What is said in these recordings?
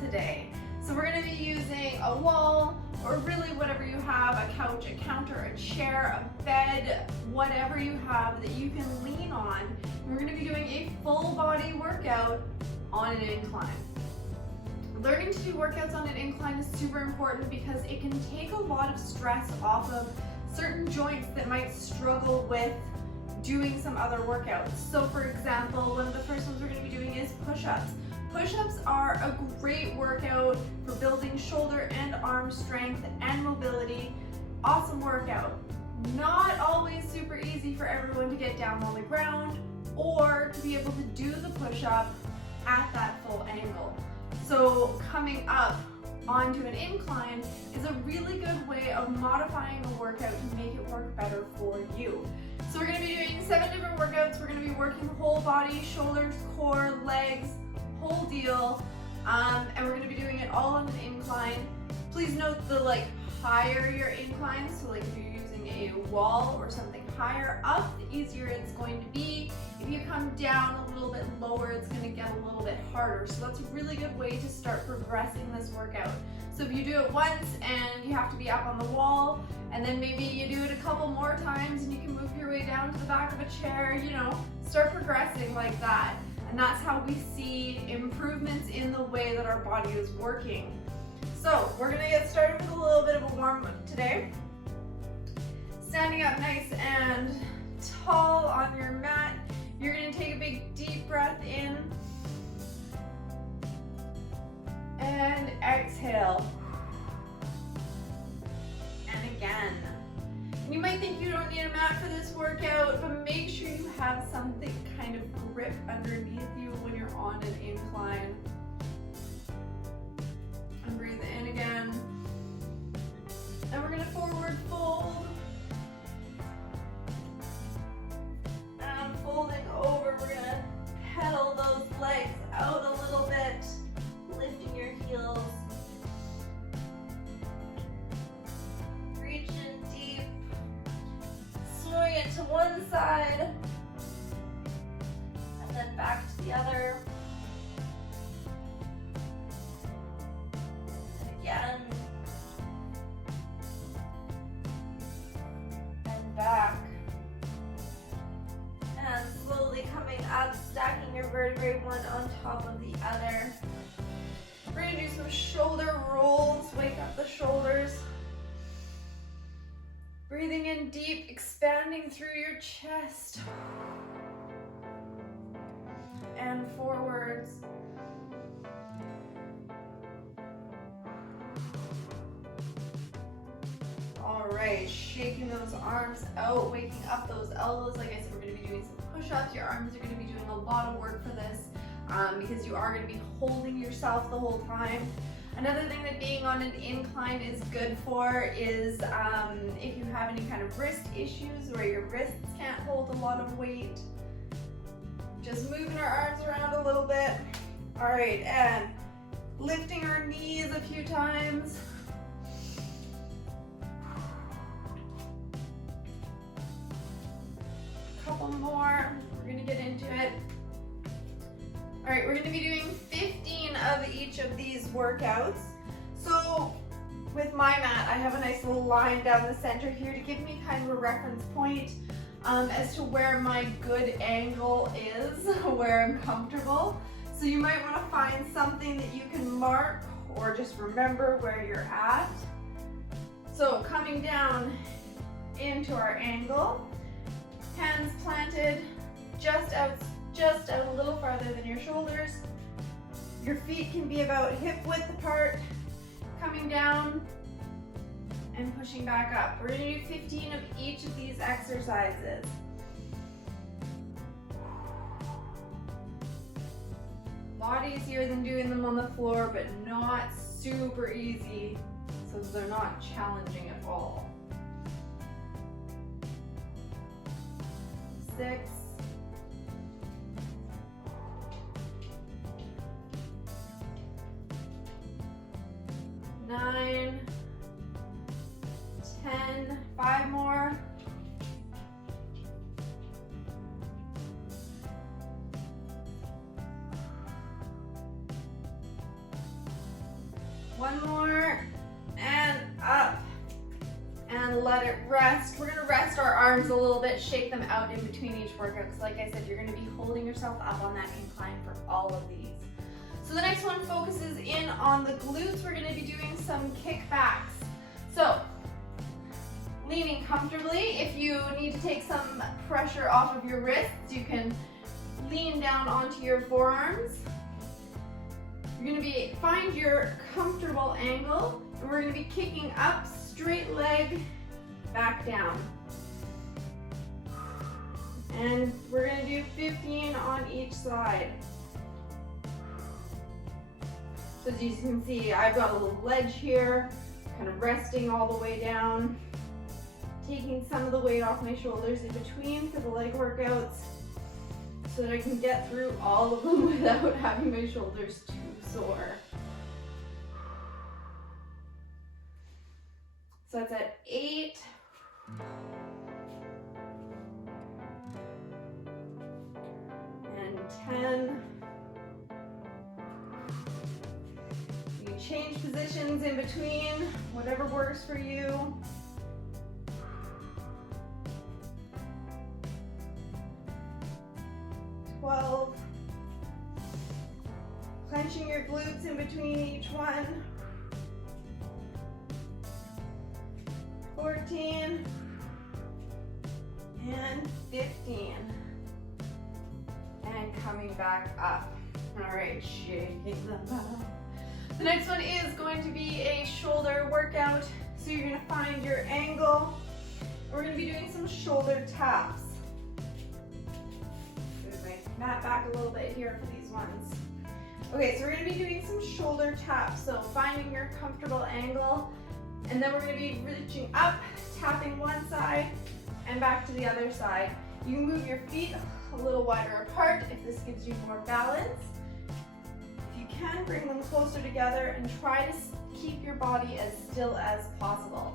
Today. So we're going to be using a wall, or really whatever you have, a couch, a counter, a chair, a bed, whatever you have that you can lean on. We're going to be doing a full body workout on an incline. Learning to do workouts on an incline is super important because it can take a lot of stress off of certain joints that might struggle with doing some other workouts. So for example, one of the first ones we're going to be doing is push-ups. Push-ups are a great workout for building shoulder and arm strength and mobility. Awesome workout. Not always super easy for everyone to get down on the ground or to be able to do the push-up at that full angle. So coming up onto an incline is a really good way of modifying a workout to make it work better for you. So we're going to be doing 7 different workouts. We're going to be working the whole body, shoulders, core, legs, whole deal, and we're going to be doing it all on an incline. Please note the higher your incline, so like if you're using a wall or something higher up, the easier it's going to be. If you come down a little bit lower, it's going to get a little bit harder. So that's a really good way to start progressing this workout. So if you do it once and you have to be up on the wall, and then maybe you do it a couple more times and you can move your way down to the back of a chair, start progressing like that. And that's how we see improvements in the way that our body is working. So we're gonna get started with a little bit of a warm-up today. Standing up nice and tall on your mat. You're gonna take a big deep breath in and exhale. And again. You might think you don't need a mat for this workout, but make sure you have something kind of grip underneath you when you're on an incline. And breathe in again. And we're gonna forward fold. And folding over, we're gonna pedal those legs out a little bit, lifting your heels. Reach in deep. Swing it to one side and then back to the other. And again. And back. And slowly coming up, stacking your vertebrae one on top of the other. We're going to do some shoulder rolls, wake up the shoulders. Breathing in deep, expanding through your chest. And forwards. All right, shaking those arms out, waking up those elbows. Like I said, we're going to be doing some push-ups. Your arms are going to be doing a lot of work for this because you are going to be holding yourself the whole time. Another thing that being on an incline is good for is if you have any kind of wrist issues where your wrists can't hold a lot of weight. Just moving our arms around a little bit. All right, and lifting our knees a few times. A couple more. We're gonna get into it. All right, we're gonna be doing 15 of each of these workouts. So with my mat, I have a nice little line down the center here to give me kind of a reference point as to where my good angle is, where I'm comfortable. So you might want to find something that you can mark or just remember where you're at. So coming down into our angle, hands planted just out a little farther than your shoulders. Your feet can be about hip width apart, coming down and pushing back up. We're gonna do 15 of each of these exercises. A lot easier than doing them on the floor, but not super easy, so they're not challenging at all. 6, One more, and up, and let it rest. We're gonna rest our arms a little bit, shake them out in between each workout, because like I said, you're gonna be holding yourself up on that incline for all of these. So the next one focuses in on the glutes. We're gonna be doing some kickbacks. So, leaning comfortably. If you need to take some pressure off of your wrists, you can lean down onto your forearms. You're gonna find your comfortable angle, and we're gonna be kicking up, straight leg, back down. And we're gonna do 15 on each side. So as you can see, I've got a little ledge here, kind of resting all the way down, taking some of the weight off my shoulders in between for the leg workouts so that I can get through all of them without having my shoulders too sore. So that's at 8. And 10. You can change positions in between, whatever works for you. 12. Clenching your glutes in between each one. 14. And 15. And coming back up. All right, shaking them up. The next one is going to be a shoulder workout. So you're gonna find your angle. We're gonna be doing some shoulder taps. Move my mat back a little bit here for these ones. Okay, so we're gonna be doing some shoulder taps. So finding your comfortable angle, and then we're gonna be reaching up, tapping one side, and back to the other side. You can move your feet a little wider apart if this gives you more balance. If you can, bring them closer together and try to keep your body as still as possible.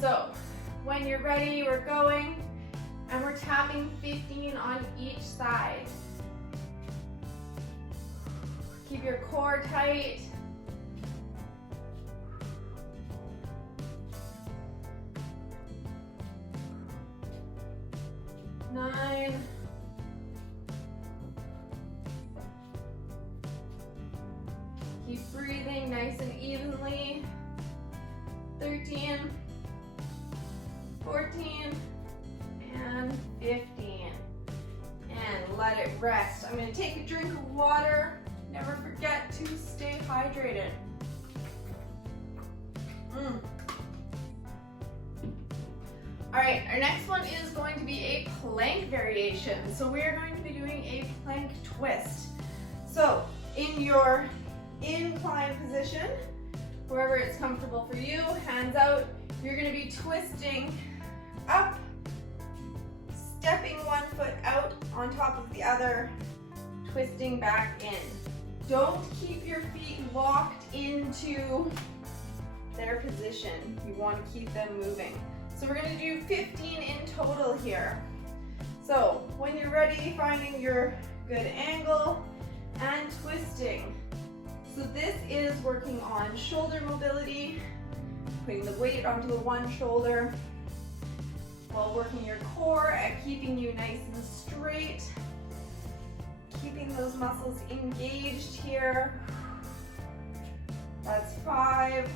So when you're ready, we're going, and we're tapping 15 on each side. Keep your core tight. Nine. Keep breathing nice and evenly. 13, 14, and 15. And let it rest. I'm going to take a drink of water. Never forget to stay hydrated. All right, our next one is going to be a plank variation. So we are going to be doing a plank twist. So in your incline position, wherever it's comfortable for you, hands out, you're going to be twisting up, stepping one foot out on top of the other, twisting back in. Don't keep your feet locked into their position. You want to keep them moving. So we're going to do 15 in total here. So when you're ready, finding your good angle and twisting. So this is working on shoulder mobility, putting the weight onto the one shoulder while working your core at keeping you nice and straight, keeping those muscles engaged here. That's 5.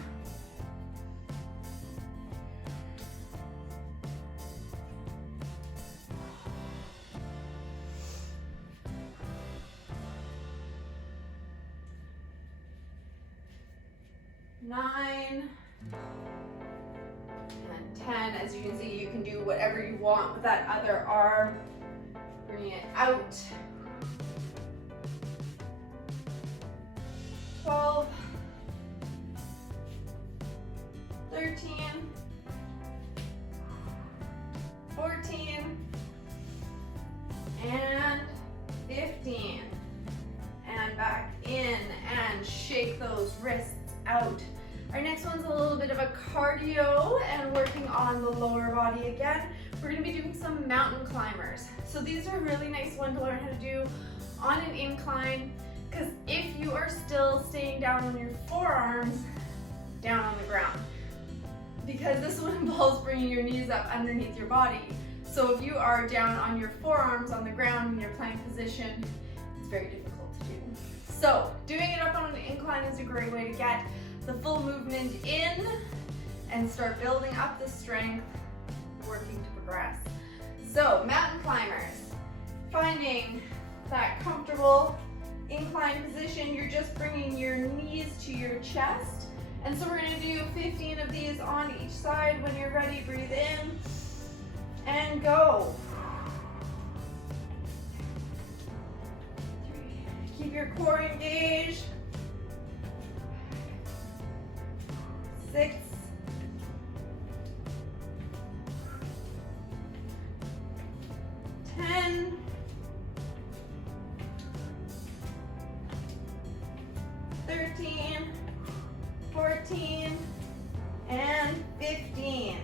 9, and 10. As you can see, you can do whatever you want with that other arm. Bring it out. 12, 13, 14, and 15. And back in, and shake those wrists out. Our next one's a little bit of a cardio and working on the lower body again. We're going to be doing some mountain climbers. So these are a really nice one to learn how to do on an incline, because if you are are still staying down on your forearms, down on the ground. Because this one involves bringing your knees up underneath your body. So if you are down on your forearms on the ground in your plank position, it's very difficult to do. So doing it up on an incline is a great way to get the full movement in and start building up the strength, working to progress. So mountain climbers, finding that comfortable incline position, you're just bringing your knees to your chest. And so we're gonna do 15 of these on each side. When you're ready, breathe in and go. 3. Keep your core engaged. 6. 10. 13. 14 and 15.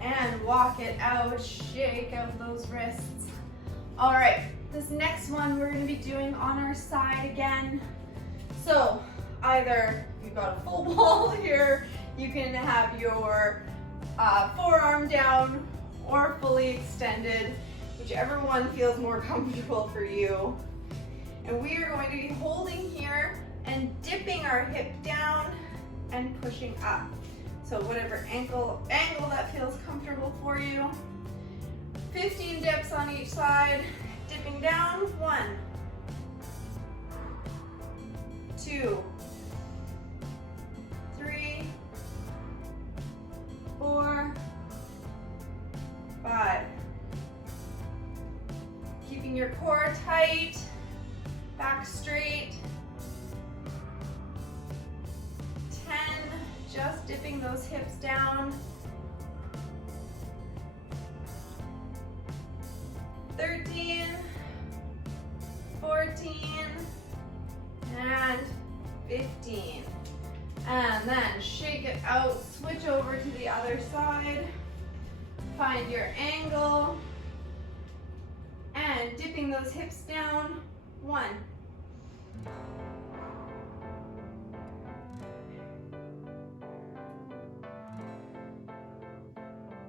And walk it out, shake out those wrists. All right, this next one we're gonna be doing on our side again. So either you've got a full wall here, you can have your forearm down or fully extended, whichever one feels more comfortable for you. And we are going to be holding here and dipping our hip down and pushing up. So whatever angle that feels comfortable for you. 15 dips on each side, dipping down. 1, 2, 3, 4, 5. Keeping your core tight, back straight. 10, just dipping those hips down. 13, 14, and 15. And then shake it out, switch over to the other side. Find your angle. And dipping those hips down. 1.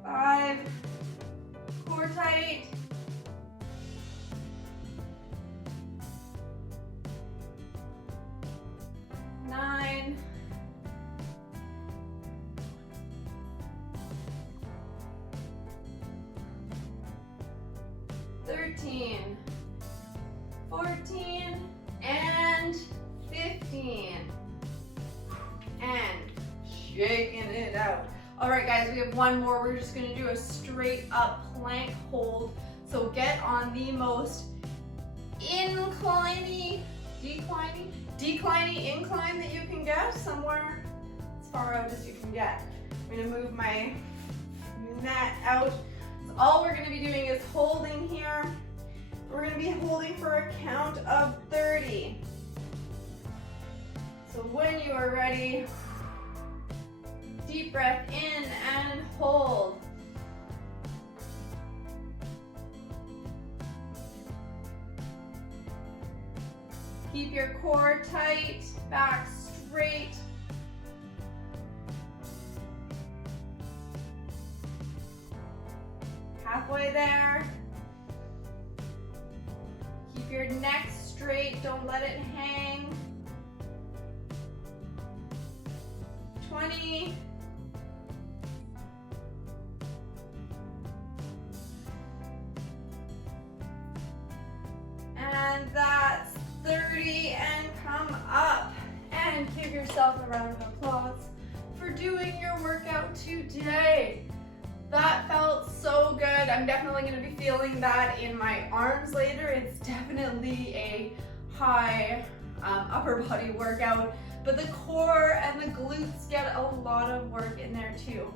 5, core tight. 9, 13, 14, and 15. And shaking it out. All right, guys, we have one more. We're just gonna do a straight up plank hold. So get on the most incline that you can get, somewhere as far out as you can get. I'm gonna move my mat out. So all we're gonna be doing is holding here. We're gonna be holding for a count of 30. So when you are ready, deep breath in and hold. Keep your core tight, back straight. Halfway there. Keep your neck straight, don't let it hang. 20. And that's 30, and come up and give yourself a round of applause for doing your workout today. That felt so good. I'm definitely going to be feeling that in my arms later. It's definitely a high upper body workout, but the core and the glutes get a lot of work in there too.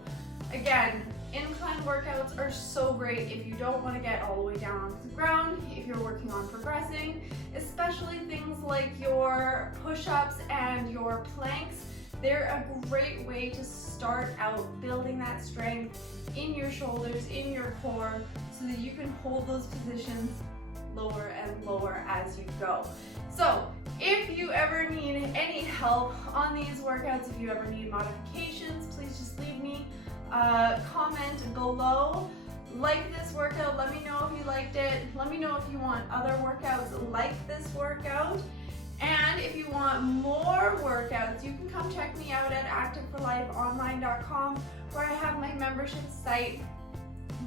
Again, incline workouts are so great if you don't want to get all the way down onto the ground, if you're working on progressing, especially things like your push-ups and your planks. They're a great way to start out building that strength in your shoulders, in your core, so that you can hold those positions lower and lower as you go. So if you ever need any help on these workouts, if you ever need modifications, please just leave me a comment below. Like this workout, let me know if you liked it. Let me know if you want other workouts like this workout. And if you want more workouts, you can come check me out at activeforlifeonline.com, where I have my membership site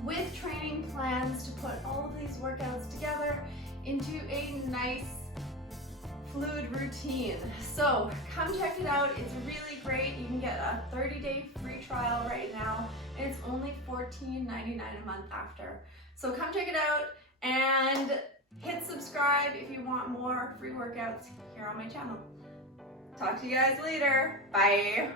with training plans to put all of these workouts together into a nice fluid routine. So come check it out. It's really great. You can get a 30-day free trial right now, and it's only $14.99 a month after. So come check it out and hit subscribe if you want more free workouts here on my channel. Talk to you guys later. Bye.